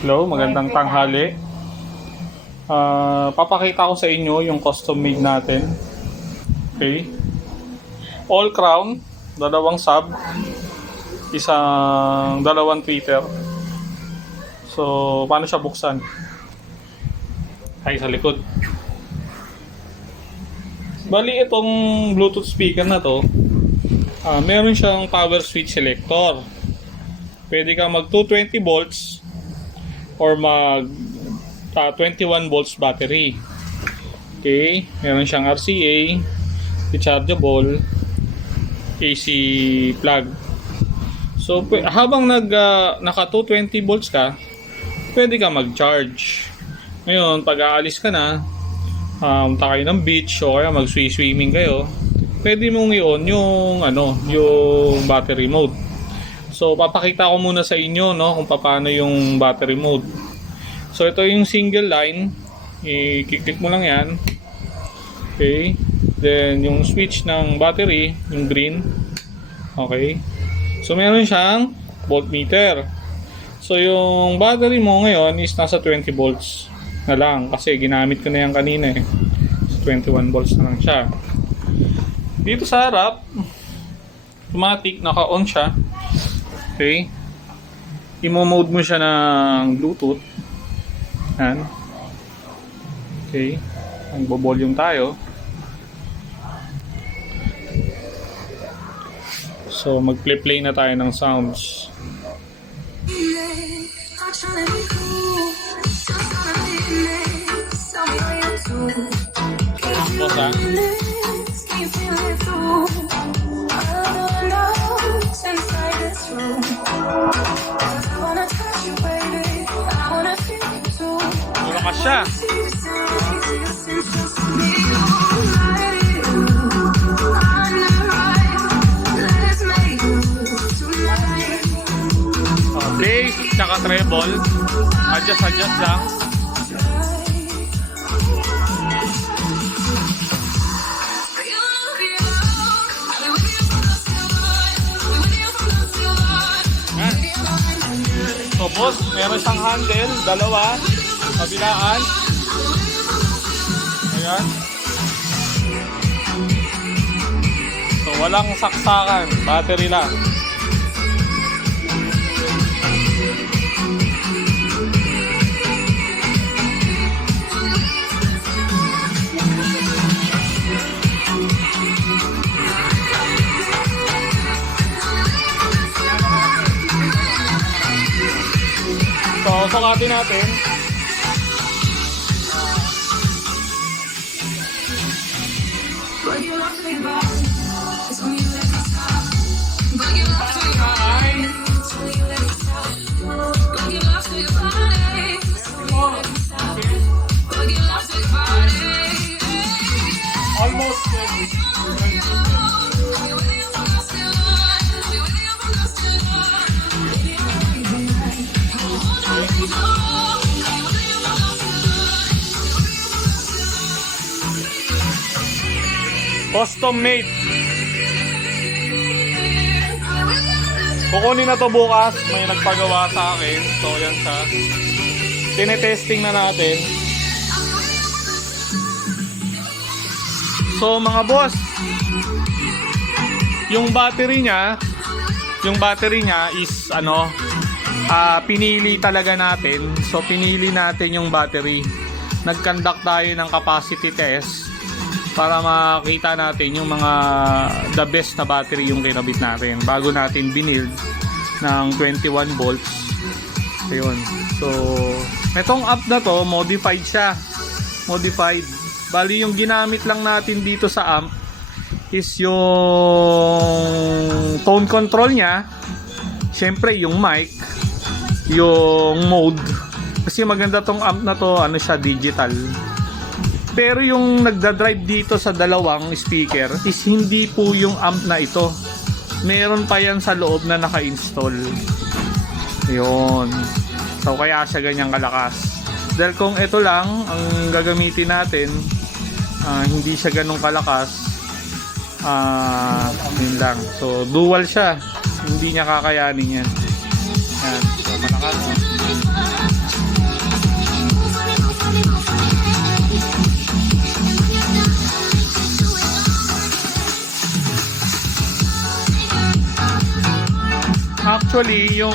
Hello, magandang tanghali. Papakita ko sa inyo yung custom made natin. Okay. All crown, dalawang sub, dalawang tweeter. So, paano siya buksan? Ay, sa likod. Bali, itong Bluetooth speaker na to, meron siyang power switch selector. Pwede ka mag 220 volts or mag 21 volts battery. Okay, meron siyang RCA, rechargeable, AC plug. So habang naka 220 volts ka, pwede ka mag-charge. Ngayon, pag aalis ka na, punta kayo ng beach o kaya mag-swimming kayo, pwede mong i-on yung yung battery mode. So papakita ko muna sa inyo kung paano yung battery mode. So ito yung single line, i-click mo lang yan. Okay. Then yung switch ng battery, yung green. Okay. So meron siyang voltmeter. So yung battery mo ngayon is nasa 20 volts na lang kasi ginamit ko na yan kanina eh. So 21 volts na lang siya. Dito sa harap, automatic naka-on siya. Okay. I-mode mo siya ng Bluetooth. Yan. Okay. Magbo-volume tayo. So, mag-play na tayo ng sounds. Tapos ha. Malakas siya. Bass, tsaka treble. Adjust lang. So boss, meron siyang handle, dalawa, kabilaan. Ayan. So walang saksakan, battery lang. So, sukatin natin. Almost custom made. Kukunin na to bukas. May nagpagawa sa akin. So yan siya. Tinetesting na natin. So mga boss, yung battery niya is pinili talaga natin. So pinili natin yung battery. Nag-conduct tayo ng capacity test para makita natin yung mga the best na battery yung kinabit natin bago natin binild ng 21 volts. Ayun. So itong app na to, modified siya. Modified. Bali yung ginamit lang natin dito sa amp is yung tone control niya. Syempre yung mic, yung mode. Kasi maganda tong amp na to, siya digital. Pero yung nagda-drive dito sa dalawang speaker is hindi po yung amp na ito. Meron pa yan sa loob na naka-install. Yun. So kaya siya ganyang kalakas. Dahil kung ito lang ang gagamitin natin, hindi siya ganun kalakas. Yun lang. So dual siya. Hindi niya kakayanin yan. Yan. So malakas. Actually, yung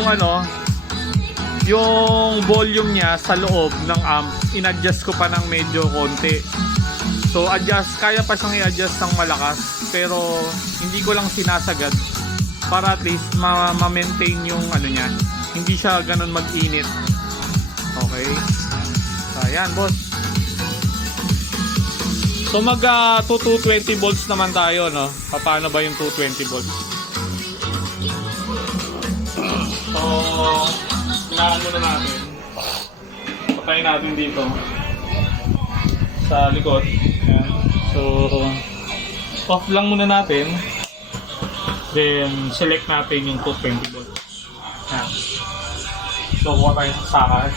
yung volume niya sa loob ng amp, in-adjust ko pa ng medyo konti. So, kaya pa siyang i-adjust ng malakas, pero hindi ko lang sinasagad para at least ma-maintain yung niya. Hindi siya ganun mag-init. Okay. So, ayan, boss. So, 220 volts naman tayo, no? Paano ba yung 220 volts? So, inaano na natin. Patayin natin dito sa likod. Ayan. So, off lang muna natin. Then, select natin yung 220 volts. Ayan. So, kuha tayo sa sakar.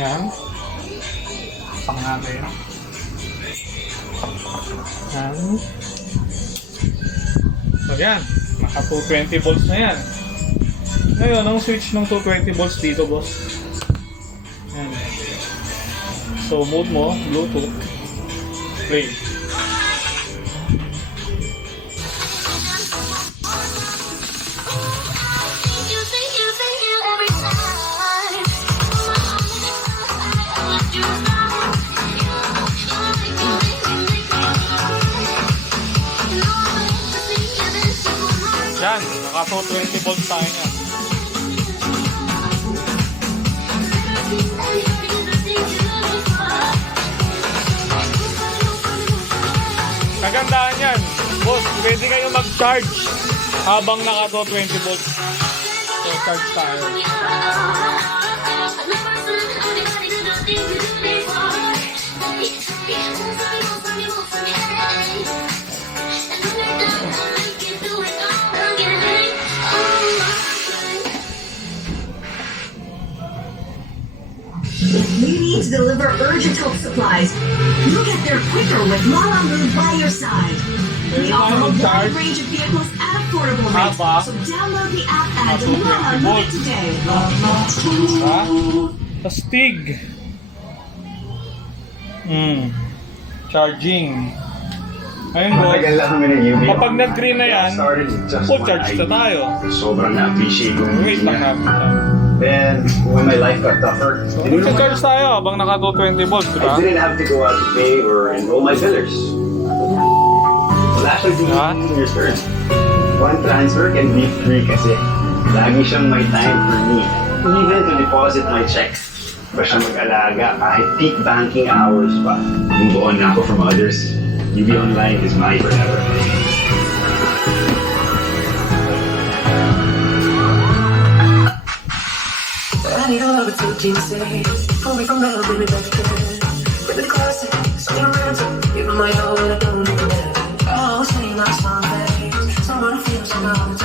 Ayan. Pasang natin. Ayan. So, yan. Naka 220 volts na yan. Ngayon, ang switch ng 220 volts dito, boss. Ayan. So, mode mo, Bluetooth. Play. Yan, naka 220 volts tayo yan. Kagandahan yan, boss, pwede kayo mag-charge habang naka 220 volts. So, charge tayo. We need to deliver urgent help supplies. You'll get there quicker with Mama Move by your side. We offer a wide range of vehicles at affordable rates, so download the app and Mama Move today. Ha? Tastig. Charging. Ayun, bro. Matagal lang kami ng UV. Kapag nag-green na yan, full charge na tayo. Sobrang na-appreciate ko. Wait lang natin. Then, when my life got tougher, Charge tayo habang naka 220 volts, di ba? I didn't have to go out to pay or enroll my billers. Wala siyang tingin your turn. One transfer can be free kasi lagi siyang may time for me. Even to deposit my checks. Ba siya mag-alaga kahit peak banking hours pa. Move on na ako from others. UV Online is my forever. I need a love with 2 pieces. Pull me from the hood, baby, back again. With the classics, on your ransom. Give me my all, and I don't need that. Oh, say not something. Someone feels so now.